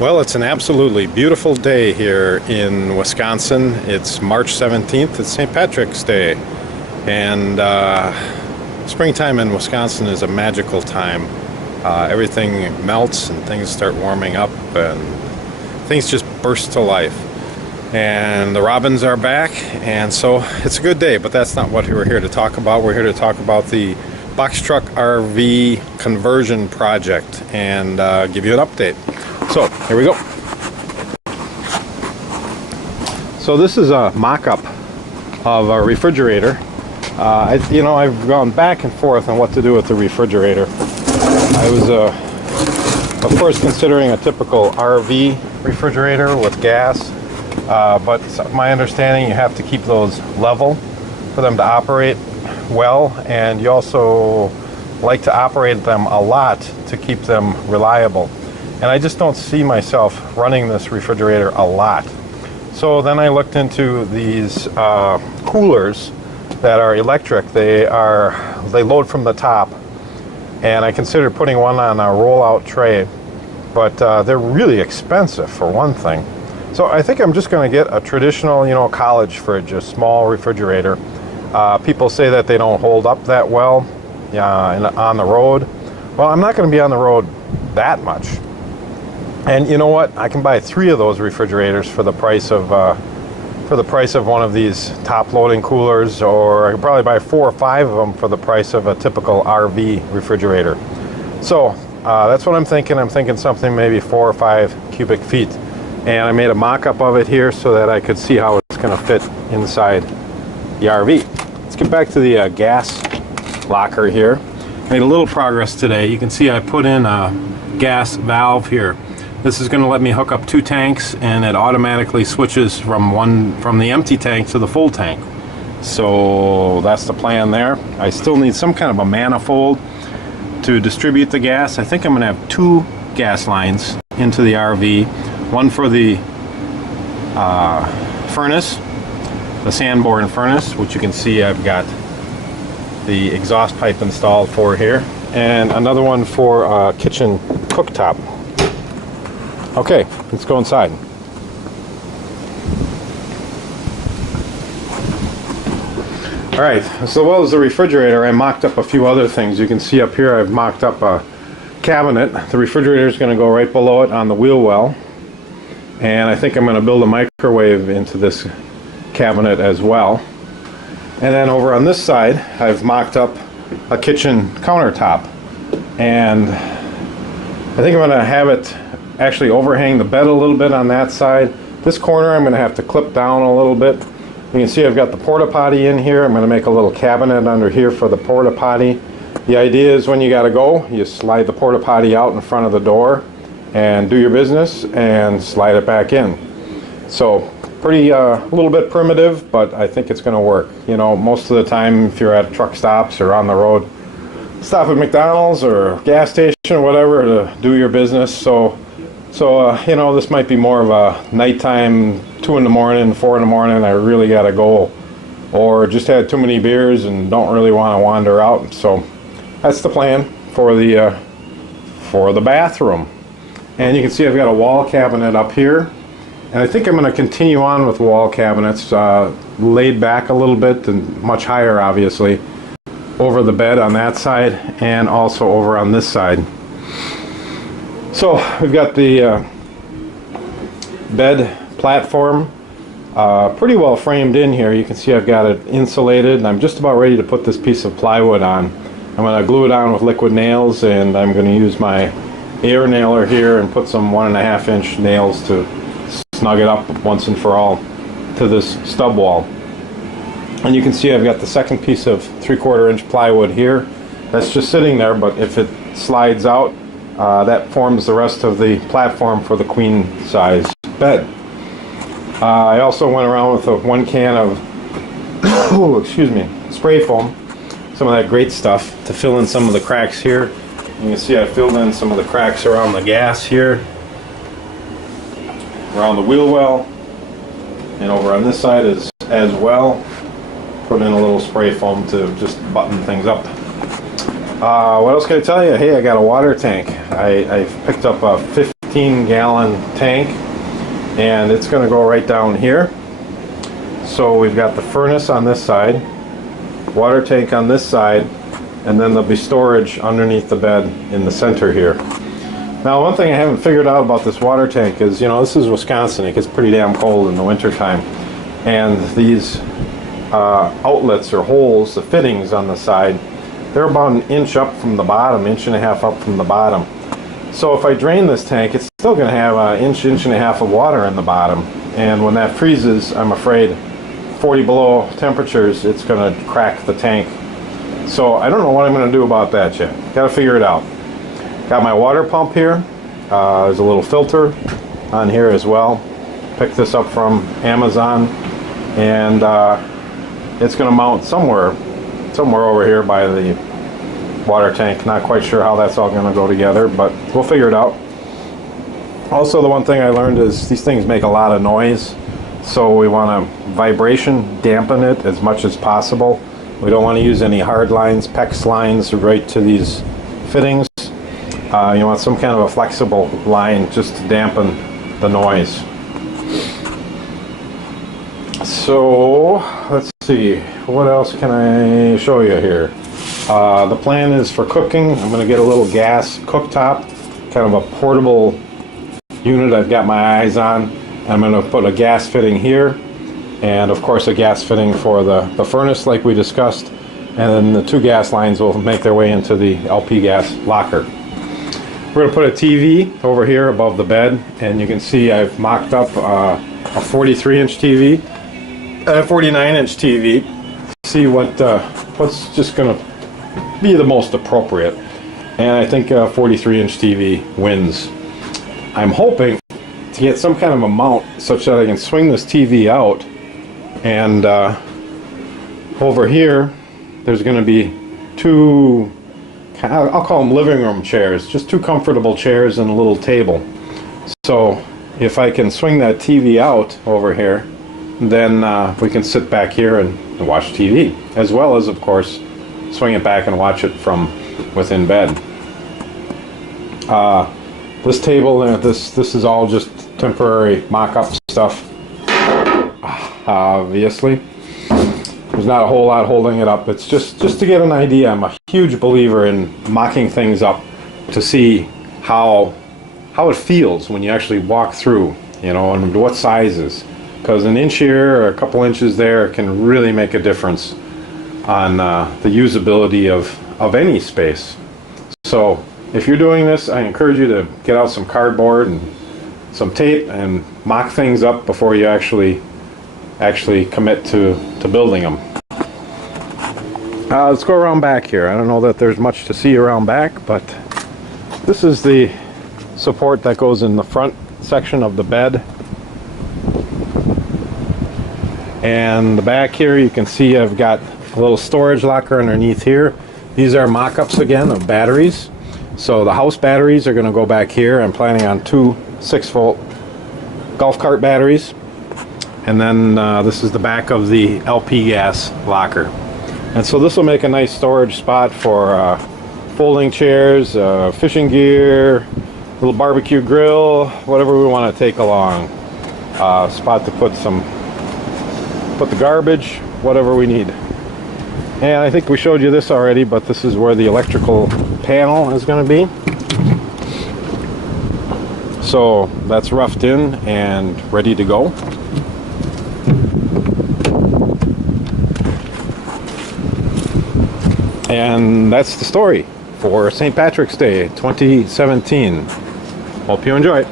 Well, it's an absolutely beautiful day here in Wisconsin. It's March 17th. It's St. Patrick's Day. And springtime in Wisconsin is a magical time. Everything melts and things start warming up and things just burst to life. And the robins are back, and so it's a good day, but that's not what we're here to talk about. We're here to talk about the box truck RV conversion project and give you an update. So here we go. So this is a mock-up of a refrigerator. I've gone back and forth on what to do with the refrigerator. I was, of course, considering a typical RV refrigerator with gas, but my understanding, you have to keep those level for them to operate well, and you also like to operate them a lot to keep them reliable. And I just don't see myself running this refrigerator a lot. So then I looked into these coolers that are electric. They load from the top, and I considered putting one on a rollout tray, but they're really expensive for one thing. So I think I'm just going to get a traditional, college fridge, a small refrigerator. People say that they don't hold up that well on the road. Well, I'm not going to be on the road that much. And you know what? I can buy 3 of those refrigerators for the price of one of these top-loading coolers, or I could probably buy 4 or 5 of them for the price of a typical RV refrigerator. So that's what I'm thinking. I'm thinking something maybe 4 or 5 cubic feet. And I made a mock-up of it here so that I could see how it's going to fit inside the RV. Let's get back to the gas locker here. Made a little progress today. You can see I put in a gas valve here. This is going to let me hook up 2 tanks, and it automatically switches from the empty tank to the full tank. So that's the plan there. I still need some kind of a manifold to distribute the gas. I think I'm going to have 2 gas lines into the RV. One for the furnace, the Sanborn furnace, which you can see I've got the exhaust pipe installed for here, and another one for kitchen cooktop. Okay, let's go inside. All right, so well as the refrigerator, I mocked up a few other things. You can see up here I've mocked up a cabinet. The refrigerator is going to go right below it on the wheel well. And I think I'm going to build a microwave into this cabinet as well. And then over on this side, I've mocked up a kitchen countertop. And I think I'm going to have it actually overhang the bed a little bit on that side. This corner I'm going to have to clip down a little bit. You can see I've got the porta potty in here. I'm going to make a little cabinet under here for the porta potty. The idea is when you got to go, you slide the porta potty out in front of the door and do your business and slide it back in. So pretty a little bit primitive, but I think it's going to work. Most of the time if you're at truck stops or on the road, stop at McDonald's or gas station or whatever to do your business. So this might be more of a nighttime, 2 in the morning, 4 in the morning, I really got to go, or just had too many beers and don't really want to wander out. So that's the plan for the bathroom. And you can see I've got a wall cabinet up here, and I think I'm going to continue on with wall cabinets, laid back a little bit and much higher, obviously, over the bed on that side and also over on this side. So we've got the bed platform pretty well framed in here. You can see I've got it insulated, and I'm just about ready to put this piece of plywood on. I'm going to glue it on with liquid nails, and I'm going to use my air nailer here and put some 1.5 inch nails to snug it up once and for all to this stub wall. And you can see I've got the second piece of 3/4 inch plywood here. That's just sitting there, but if it slides out, that forms the rest of the platform for the queen size bed. I also went around with 1 can of spray foam, some of that great stuff, to fill in some of the cracks here. You can see I filled in some of the cracks around the gas here, around the wheel well, and over on this side as well. Put in a little spray foam to just button things up. What else can I tell you? Hey, I got a water tank. I picked up a 16-gallon tank, and it's going to go right down here. So we've got the furnace on this side, water tank on this side, and then there'll be storage underneath the bed in the center here. Now, one thing I haven't figured out about this water tank is, you know, this is Wisconsin. It gets pretty damn cold in the wintertime. And these outlets or holes, the fittings on the side, they're about an inch up from the bottom, inch and a half up from the bottom. So if I drain this tank, it's still going to have an inch, inch and a half of water in the bottom. And when that freezes, I'm afraid 40 below temperatures, it's going to crack the tank. So I don't know what I'm going to do about that yet. Got to figure it out. Got my water pump here. There's a little filter on here as well. Picked this up from Amazon, and it's going to mount somewhere over here by the water tank. Not quite sure how that's all going to go together, but we'll figure it out. Also, the one thing I learned is these things make a lot of noise, so we want to vibration dampen it as much as possible. We don't want to use any hard lines, PEX lines right to these fittings. You want some kind of a flexible line just to dampen the noise. So let's see, what else can I show you here? The plan is for cooking. I'm going to get a little gas cooktop, kind of a portable unit I've got my eyes on. I'm going to put a gas fitting here, and of course a gas fitting for the furnace like we discussed, and then the two gas lines will make their way into the LP gas locker. We're going to put a TV over here above the bed, and you can see I've mocked up a 43-inch TV and a 49-inch TV. See what's just going to be the most appropriate, and I think a 43-inch TV wins. I'm hoping to get some kind of a mount such that I can swing this TV out, and over here there's going to be two, I'll call them living room chairs, just two comfortable chairs and a little table. So if I can swing that TV out over here, then we can sit back here and watch TV, as well as, of course, swing it back and watch it from within bed. This table, this is all just temporary mock-up stuff, obviously. There's not a whole lot holding it up. It's just to get an idea. I'm a huge believer in mocking things up to see how it feels when you actually walk through, you know, and what sizes. Because an inch here or a couple inches there can really make a difference on the usability of any space. So if you're doing this, I encourage you to get out some cardboard and some tape and mock things up before you actually commit to building them. Let's go around back here. I don't know that there's much to see around back, but this is the support that goes in the front section of the bed. And the back here, you can see I've got a little storage locker underneath here. These are mock-ups again of batteries. So the house batteries are going to go back here. I'm planning on two 6-volt golf cart batteries. And then this is the back of the LP gas locker. And so this will make a nice storage spot for folding chairs, fishing gear, little barbecue grill, whatever we want to take along. Spot to put the garbage, whatever we need. And I think we showed you this already, but this is where the electrical panel is going to be. So that's roughed in and ready to go. And that's the story for St. Patrick's Day 2017. Hope you enjoy it.